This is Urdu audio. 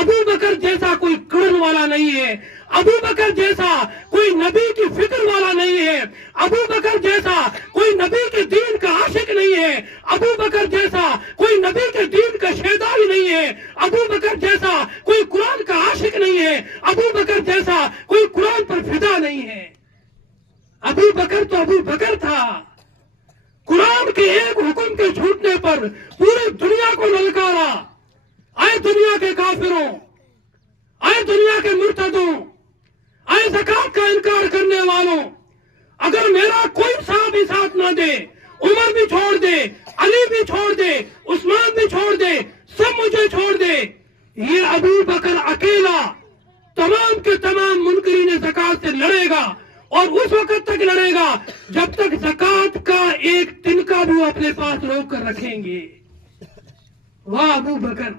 ابو بکر جیسا کوئی کرن والا نہیں ہے، ابو بکر جیسا کوئی نبی کی فکر والا نہیں ہے، ابو بکر جیسا کوئی نبی کے دین کا عاشق نہیں ہے، ابو بکر جیسا کوئی نبی کے دین کا شیدائی نہیں ہے، ابو بکر جیسا کوئی قرآن کا عاشق نہیں ہے، ابو بکر جیسا کوئی قرآن پر فدا نہیں ہے۔ ابو بکر تو ابو بکر تھا، قرآن کے ایک حکم کے چھوٹنے پر پوری دنیا کو للکارا۔ اے دنیا کے کافروں، اے دنیا کے مرتدوں، اے زکات کا انکار کرنے والوں، اگر میرا کوئی صاحب ہی ساتھ نہ دے، عمر بھی چھوڑ دے، علی بھی چھوڑ دے، عثمان بھی چھوڑ دے، سب مجھے چھوڑ دے، یہ ابو بکر اکیلا تمام کے تمام منکرین زکات سے لڑے گا، اور اس وقت تک لڑے گا جب تک زکات کا ایک تنکا بھی وہ اپنے پاس روک کر رکھیں گے۔ واہ ابو بکر!